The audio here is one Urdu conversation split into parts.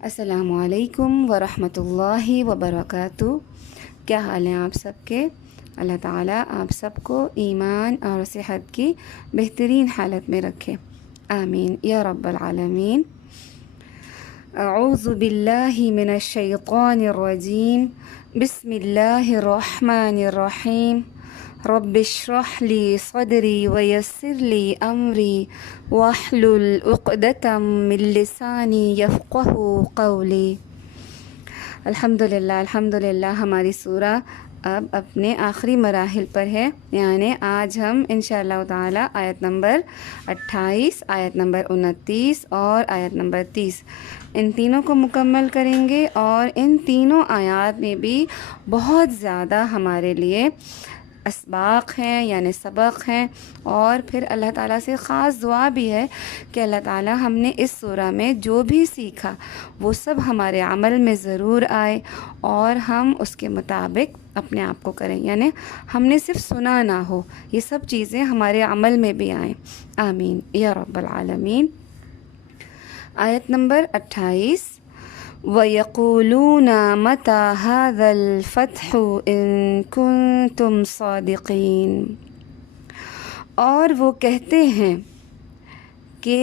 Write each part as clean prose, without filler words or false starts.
السلام علیکم ورحمۃ اللہ وبرکاتہ۔ کیا حال ہیں آپ سب کے؟ اللہ تعالیٰ آپ سب کو ایمان اور صحت کی بہترین حالت میں رکھے، آمین یا رب العالمین۔ اعوذ باللہ من الشیطان الرجیم، بسم اللہ الرحمن الرحیم۔ رب اشرح لی صدری ویسر لی امری واحلل عقدۃ من لسانی یفقہوا قولی۔ الحمدللہ ہماری سورہ اب اپنے آخری مراحل پر ہے، یعنی آج ہم انشاءاللہ تعالی آیت نمبر 28، آیت نمبر 29 اور آیت نمبر 30 ان تینوں کو مکمل کریں گے، اور ان تینوں آیات میں بھی بہت زیادہ ہمارے لیے اسباق ہیں، یعنی سبق ہیں، اور پھر اللہ تعالیٰ سے خاص دعا بھی ہے کہ اللہ تعالیٰ ہم نے اس سورہ میں جو بھی سیکھا وہ سب ہمارے عمل میں ضرور آئے اور ہم اس کے مطابق اپنے آپ کو کریں، یعنی ہم نے صرف سنا نہ ہو، یہ سب چیزیں ہمارے عمل میں بھی آئیں، آمین یا رب العالمین۔ آیت نمبر 28، وَيَقُولُونَ مَتَى هَذَا الْفَتْحُ إِن كُنتُمْ صَادِقِينَ، اور وہ کہتے ہیں کہ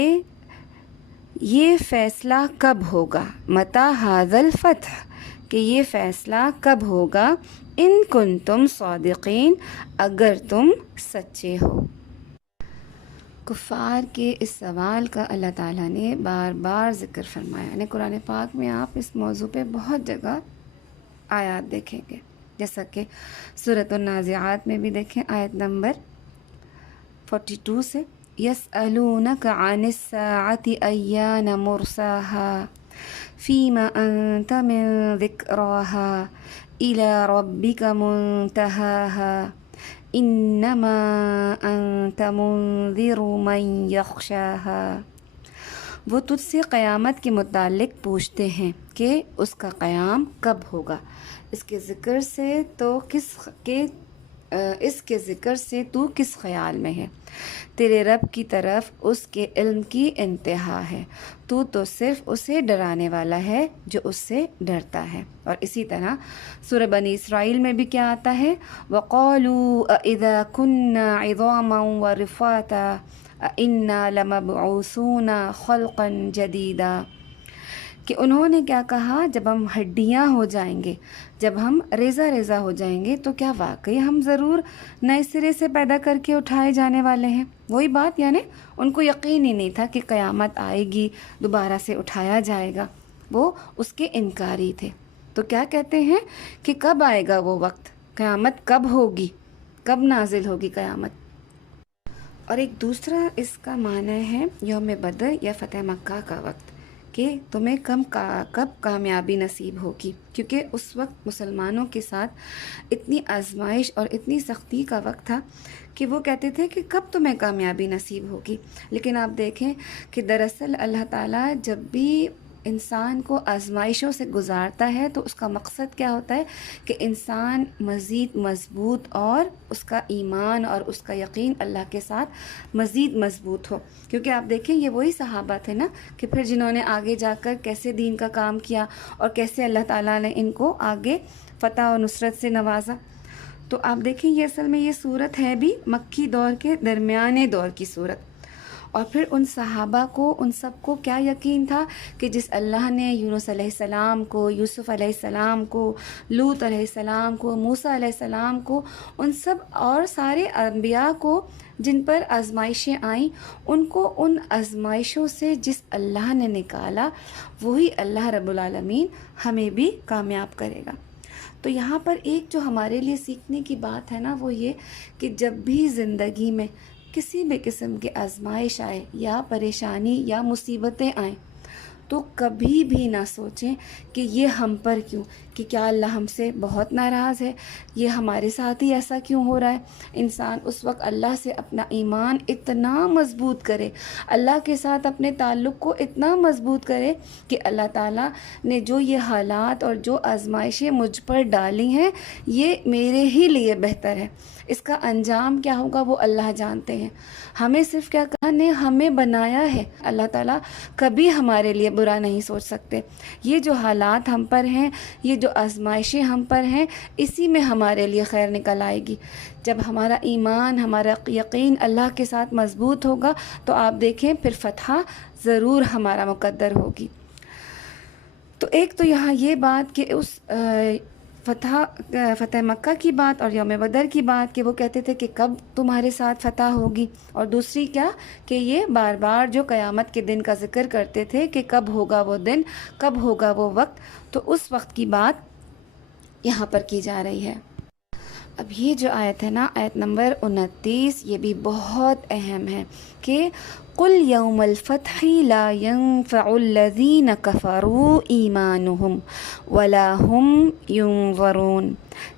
یہ فیصلہ کب ہوگا، مَتَى هَذَا الْفَتْحُ کہ یہ فیصلہ کب ہوگا، إِن كُنتُمْ صَادِقِينَ اگر تم سچے ہو۔ کفار کے اس سوال کا اللہ تعالیٰ نے بار بار ذکر فرمایا، یعنی قرآن پاک میں آپ اس موضوع پہ بہت جگہ آیات دیکھیں گے، جیسا کہ سورۃ النازعات میں بھی دیکھیں آیت نمبر 42 سے، یسألونک عن الساعة ایان مرساها فیم انت من ذکراها الی ربک منتہاها انما انت منذر من یخشاها۔ وہ تجھ سے قیامت کے متعلق پوچھتے ہیں کہ اس کا قیام کب ہوگا، اس کے ذکر سے تو کس خیال میں ہے، تیرے رب کی طرف اس کے علم کی انتہا ہے، تو صرف اسے ڈرانے والا ہے جو اس سے ڈرتا ہے۔ اور اسی طرح سورہ بنی اسرائیل میں بھی کیا آتا ہے، وَقَالُوا أَإِذَا كُنَّا عِظَامًا وَرِفَاتًا أَإِنَّا لَمَبْعُوثُونَ خَلْقًا جَدِيدًا، کہ انہوں نے کیا کہا، جب ہم ہڈیاں ہو جائیں گے، جب ہم ریزہ ہو جائیں گے تو کیا واقعی ہم ضرور نئے سرے سے پیدا کر کے اٹھائے جانے والے ہیں۔ وہی بات، یعنی ان کو یقین ہی نہیں تھا کہ قیامت آئے گی، دوبارہ سے اٹھایا جائے گا، وہ اس کے انکاری تھے۔ تو کیا کہتے ہیں کہ کب آئے گا وہ وقت، قیامت کب ہوگی، کب نازل ہوگی قیامت۔ اور ایک دوسرا اس کا معنی ہے یوم بدر یا فتح مکہ کا وقت، کہ تمہیں کب کامیابی نصیب ہوگی، کیونکہ اس وقت مسلمانوں کے ساتھ اتنی آزمائش اور اتنی سختی کا وقت تھا کہ وہ کہتے تھے کہ کب تمہیں کامیابی نصیب ہوگی۔ لیکن آپ دیکھیں کہ دراصل اللہ تعالیٰ جب بھی انسان کو آزمائشوں سے گزارتا ہے تو اس کا مقصد کیا ہوتا ہے کہ انسان مزید مضبوط اور اس کا ایمان اور اس کا یقین اللہ کے ساتھ مزید مضبوط ہو۔ کیونکہ آپ دیکھیں یہ وہی صحابہ تھے نا کہ پھر جنہوں نے آگے جا کر کیسے دین کا کام کیا اور کیسے اللہ تعالیٰ نے ان کو آگے فتح و نصرت سے نوازا۔ تو آپ دیکھیں یہ اصل میں یہ صورت ہے بھی مکی دور کے درمیانے دور کی صورت۔ اور پھر ان صحابہ کو، ان سب کو کیا یقین تھا کہ جس اللہ نے یونس علیہ السلام کو، یوسف علیہ السلام کو، لوط علیہ السلام کو، موسیٰ علیہ السلام کو، ان سب اور سارے انبیاء کو جن پر آزمائشیں آئیں، ان کو ان آزمائشوں سے جس اللہ نے نکالا وہی اللہ رب العالمین ہمیں بھی کامیاب کرے گا۔ تو یہاں پر ایک جو ہمارے لیے سیکھنے کی بات ہے نا وہ یہ کہ جب بھی زندگی میں کسی بھی قسم کے آزمائش آئے یا پریشانی یا مصیبتیں آئیں تو کبھی بھی نہ سوچیں کہ یہ ہم پر کیوں، کہ کیا اللہ ہم سے بہت ناراض ہے، یہ ہمارے ساتھ ہی ایسا کیوں ہو رہا ہے۔ انسان اس وقت اللہ سے اپنا ایمان اتنا مضبوط کرے، اللہ کے ساتھ اپنے تعلق کو اتنا مضبوط کرے کہ اللہ تعالیٰ نے جو یہ حالات اور جو آزمائشیں مجھ پر ڈالی ہیں یہ میرے ہی لیے بہتر ہے، اس کا انجام کیا ہوگا وہ اللہ جانتے ہیں۔ ہمیں صرف کیا کہا نے ہمیں بنایا ہے، اللہ تعالیٰ کبھی ہمارے لیے برا نہیں سوچ سکتے۔ یہ جو حالات ہم پر ہیں، یہ جو آزمائشیں ہم پر ہیں، اسی میں ہمارے لیے خیر نکل آئے گی۔ جب ہمارا ایمان، ہمارا یقین اللہ کے ساتھ مضبوط ہوگا تو آپ دیکھیں پھر فتح ضرور ہمارا مقدر ہوگی۔ تو ایک تو یہاں یہ بات کہ اس فتح مکہ کی بات اور یوم بدر کی بات کہ وہ کہتے تھے کہ کب تمہارے ساتھ فتح ہوگی، اور دوسری کیا کہ یہ بار بار جو قیامت کے دن کا ذکر کرتے تھے کہ کب ہوگا وہ دن، کب ہوگا وہ وقت، تو اس وقت کی بات یہاں پر کی جا رہی ہے۔ اب یہ جو آیت ہے نا، آیت نمبر 29، یہ بھی بہت اہم ہے کہ قُلْ يَوْمَ الْفَتْحِ لَا يَنْفَعُ الَّذِينَ كَفَرُوا إِيمَانُهُمْ وَلَا هُمْ يُنظَرُونَ،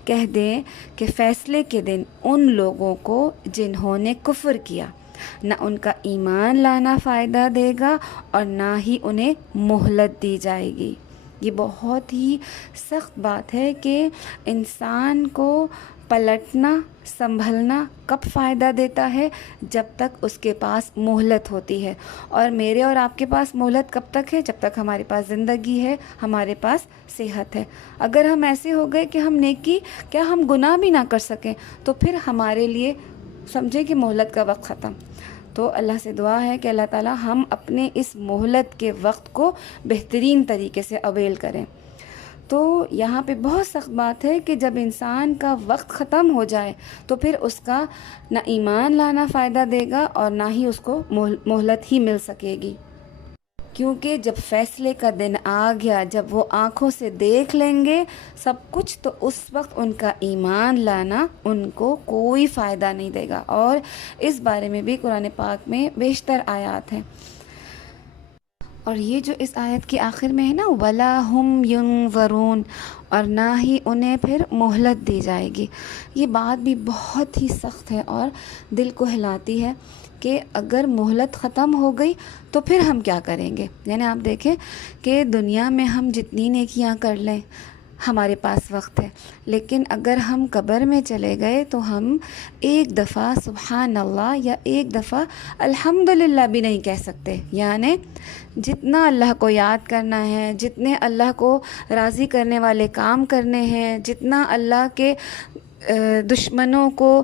کہہ دیں کہ فیصلے کے دن ان لوگوں کو جنہوں نے کفر کیا، نہ ان کا ایمان لانا فائدہ دے گا اور نہ ہی انہیں مہلت دی جائے گی۔ یہ بہت ہی سخت بات ہے کہ انسان کو پلٹنا، سنبھلنا کب فائدہ دیتا ہے؟ جب تک اس کے پاس مہلت ہوتی ہے، اور میرے اور آپ کے پاس مہلت کب تک ہے؟ جب تک ہمارے پاس زندگی ہے، ہمارے پاس صحت ہے۔ اگر ہم ایسے ہو گئے کہ ہم نیکی کیا ہم گناہ بھی نہ کر سکیں تو پھر ہمارے لیے سمجھے کہ مہلت کا وقت ختم۔ تو اللہ سے دعا ہے کہ اللہ تعالی ہم اپنے اس مہلت کے وقت کو بہترین طریقے سے اویل کریں۔ تو یہاں پہ بہت سخت بات ہے کہ جب انسان کا وقت ختم ہو جائے تو پھر اس کا نہ ایمان لانا فائدہ دے گا اور نہ ہی اس کو مہلت ہی مل سکے گی، کیونکہ جب فیصلے کا دن آ گیا، جب وہ آنکھوں سے دیکھ لیں گے سب کچھ، تو اس وقت ان کا ایمان لانا ان کو کوئی فائدہ نہیں دے گا۔ اور اس بارے میں بھی قرآن پاک میں بیشتر آیات ہیں، اور یہ جو اس آیت کے آخر میں ہے نا وَلَا هُمْ يُنظَرُونَ، اور نہ ہی انہیں پھر مہلت دی جائے گی، یہ بات بھی بہت ہی سخت ہے اور دل کو ہلاتی ہے کہ اگر مہلت ختم ہو گئی تو پھر ہم کیا کریں گے۔ یعنی آپ دیکھیں کہ دنیا میں ہم جتنی نیکیاں کر لیں ہمارے پاس وقت ہے، لیکن اگر ہم قبر میں چلے گئے تو ہم ایک دفعہ سبحان اللہ یا ایک دفعہ الحمدللہ بھی نہیں کہہ سکتے۔ یعنی جتنا اللہ کو یاد کرنا ہے، جتنے اللہ کو راضی کرنے والے کام کرنے ہیں، جتنا اللہ کے دشمنوں کو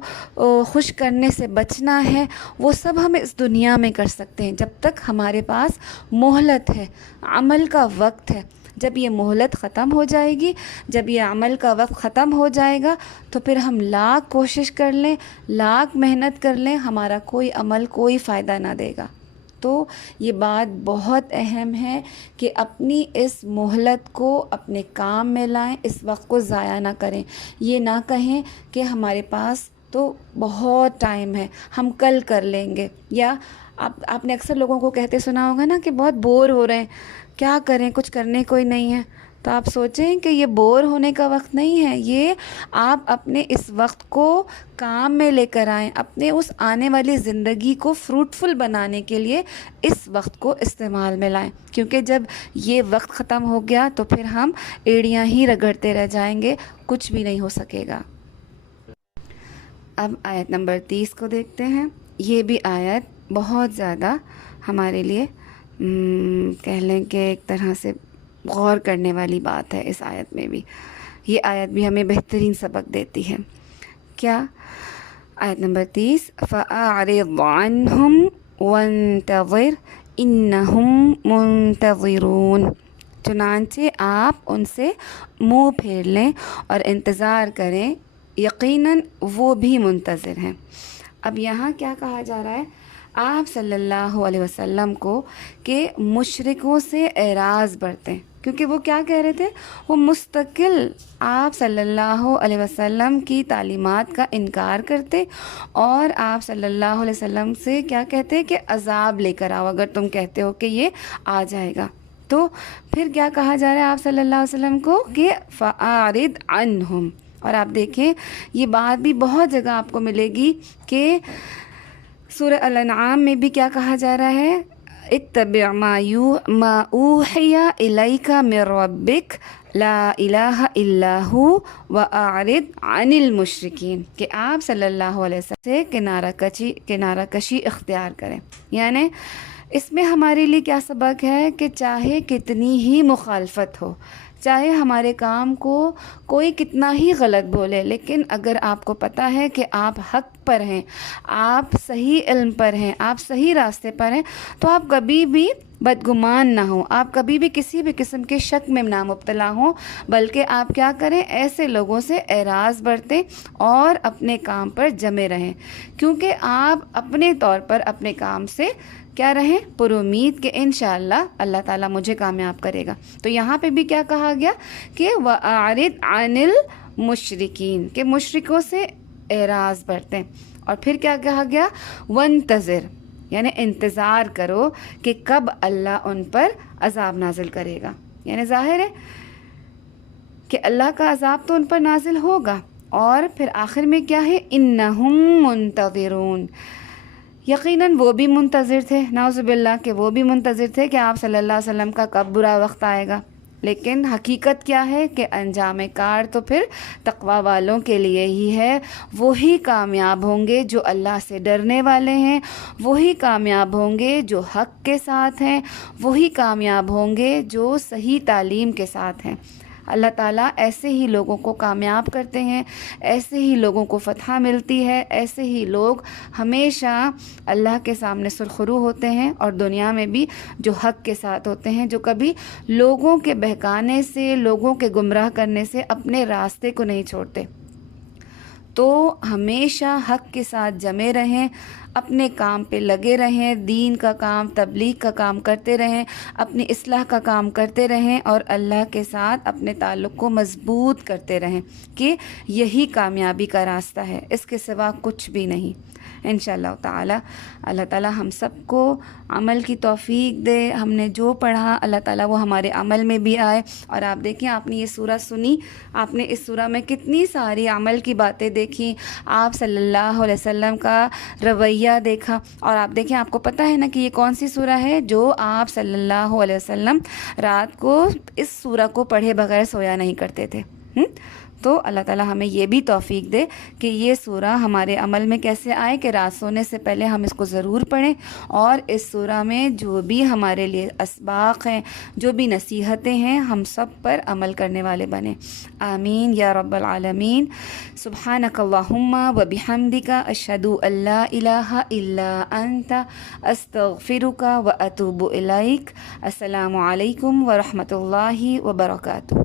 خوش کرنے سے بچنا ہے، وہ سب ہم اس دنیا میں کر سکتے ہیں جب تک ہمارے پاس مہلت ہے، عمل کا وقت ہے۔ جب یہ مہلت ختم ہو جائے گی، جب یہ عمل کا وقت ختم ہو جائے گا تو پھر ہم لاکھ کوشش کر لیں، لاکھ محنت کر لیں، ہمارا کوئی عمل کوئی فائدہ نہ دے گا۔ تو یہ بات بہت اہم ہے کہ اپنی اس مہلت کو اپنے کام میں لائیں، اس وقت کو ضائع نہ کریں۔ یہ نہ کہیں کہ ہمارے پاس تو بہت ٹائم ہے، ہم کل کر لیں گے، یا آپ نے اکثر لوگوں کو کہتے سنا ہوگا نا کہ بہت بور ہو رہے ہیں، کیا کریں، کچھ کرنے کوئی نہیں ہے۔ تو آپ سوچیں کہ یہ بور ہونے کا وقت نہیں ہے، یہ آپ اپنے اس وقت کو کام میں لے کر آئیں، اپنے اس آنے والی زندگی کو فروٹفل بنانے کے لیے اس وقت کو استعمال میں لائیں، کیونکہ جب یہ وقت ختم ہو گیا تو پھر ہم ایڑیاں ہی رگڑتے رہ جائیں گے، کچھ بھی نہیں ہو سکے گا۔ اب آیت نمبر 30 کو دیکھتے ہیں۔ یہ بھی آیت بہت زیادہ ہمارے لیے کہہ لیں کہ ایک طرح سے غور کرنے والی بات ہے۔ اس آیت میں بھی، یہ آیت بھی ہمیں بہترین سبق دیتی ہے۔ کیا؟ آیت نمبر 30 فَأَعْرِضْ عَنْهُمْ وَانْتَظِرْ إِنَّهُمْ مُنْتَظِرُونَ، چنانچہ آپ ان سے منہ پھیر لیں اور انتظار کریں، یقیناً وہ بھی منتظر ہیں۔ اب یہاں کیا کہا جا رہا ہے؟ آپ صلی اللہ علیہ وسلم کو کہ مشرکوں سے اعراض برتیں، کیونکہ وہ کیا کہہ رہے تھے؟ وہ مستقل آپ صلی اللہ علیہ وسلم کی تعلیمات کا انکار کرتے اور آپ صلی اللہ علیہ وسلم سے کیا کہتے کہ عذاب لے کر آؤ اگر تم کہتے ہو کہ یہ آ جائے گا۔ تو پھر کیا کہا جا رہا ہے آپ صلی اللہ علیہ وسلم کو کہ فَأَعْرِضْ عَنْهُمْ. اور آپ دیکھیں یہ بات بھی بہت جگہ آپ کو ملے گی کہ سورہ الانعام میں بھی کیا کہا جا رہا ہے، اتبع ما اوحی الیک من ربک لا الہ الا ہو واعرض عن المشرکین، کہ آپ صلی اللہ علیہ وسلم سے کنارہ کشی اختیار کریں. یعنی اس میں ہمارے لیے کیا سبق ہے کہ چاہے کتنی ہی مخالفت ہو، چاہے ہمارے کام کو کوئی کتنا ہی غلط بولے، لیکن اگر آپ کو پتہ ہے کہ آپ حق پر ہیں، آپ صحیح علم پر ہیں، آپ صحیح راستے پر ہیں، تو آپ کبھی بھی بدگمان نہ ہوں، آپ کبھی بھی کسی بھی قسم کے شک میں نہ مبتلا ہوں، بلکہ آپ کیا کریں، ایسے لوگوں سے اعراض برتیں اور اپنے کام پر جمے رہیں، کیونکہ آپ اپنے طور پر اپنے کام سے کیا رہیں، پر امید کہ انشاءاللہ اللہ تعالیٰ مجھے کامیاب کرے گا. تو یہاں پہ بھی کیا کہا گیا کہ وَأَعْرِضْ عَنِ الْمُشْرِكِينَ، کہ مشرکوں سے اعراض برتیں. اور پھر کیا کہا گیا، وَانْتَظِرْ، یعنی انتظار کرو کہ کب اللہ ان پر عذاب نازل کرے گا. یعنی ظاہر ہے کہ اللہ کا عذاب تو ان پر نازل ہوگا. اور پھر آخر میں کیا ہے، اِنَّهُمْ مُنْتَظِرُونَ، یقیناً وہ بھی منتظر تھے، نعوذ باللہ کہ وہ بھی منتظر تھے کہ آپ صلی اللہ علیہ وسلم کا کب برا وقت آئے گا. لیکن حقیقت کیا ہے کہ انجام کار تو پھر تقوی والوں کے لیے ہی ہے. وہی کامیاب ہوں گے جو اللہ سے ڈرنے والے ہیں، وہی کامیاب ہوں گے جو حق کے ساتھ ہیں، وہی کامیاب ہوں گے جو صحیح تعلیم کے ساتھ ہیں. اللہ تعالیٰ ایسے ہی لوگوں کو کامیاب کرتے ہیں، ایسے ہی لوگوں کو فتح ملتی ہے، ایسے ہی لوگ ہمیشہ اللہ کے سامنے سرخرو ہوتے ہیں اور دنیا میں بھی جو حق کے ساتھ ہوتے ہیں، جو کبھی لوگوں کے بہکانے سے، لوگوں کے گمراہ کرنے سے اپنے راستے کو نہیں چھوڑتے. تو ہمیشہ حق کے ساتھ جمے رہیں، اپنے کام پہ لگے رہیں، دین کا کام، تبلیغ کا کام کرتے رہیں، اپنی اصلاح کا کام کرتے رہیں اور اللہ کے ساتھ اپنے تعلق کو مضبوط کرتے رہیں کہ یہی کامیابی کا راستہ ہے، اس کے سوا کچھ بھی نہیں. انشاءاللہ تعالی اللہ تعالی ہم سب کو عمل کی توفیق دے. ہم نے جو پڑھا اللہ تعالی وہ ہمارے عمل میں بھی آئے. اور آپ دیکھیں، آپ نے یہ سورہ سنی، آپ نے اس سورہ میں کتنی ساری عمل کی باتیں دیکھی، آپ صلی اللہ علیہ وسلم کا رویہ دیکھا. اور آپ دیکھیں، آپ کو پتہ ہے نا کہ یہ کون سی سورہ ہے جو آپ صلی اللہ علیہ وسلم رات کو اس سورہ کو پڑھے بغیر سویا نہیں کرتے تھے. تو اللہ تعالیٰ ہمیں یہ بھی توفیق دے کہ یہ سورہ ہمارے عمل میں کیسے آئے کہ رات سونے سے پہلے ہم اس کو ضرور پڑھیں، اور اس سورہ میں جو بھی ہمارے لیے اسباق ہیں، جو بھی نصیحتیں ہیں، ہم سب پر عمل کرنے والے بنیں. آمین یا رب العالمین. سبحانک اللہم و بحمدک، اشہد ان لا الہ الا انت، استغفرک و اتوب الیک. السلام علیکم ورحمۃ اللہ وبرکاتہ.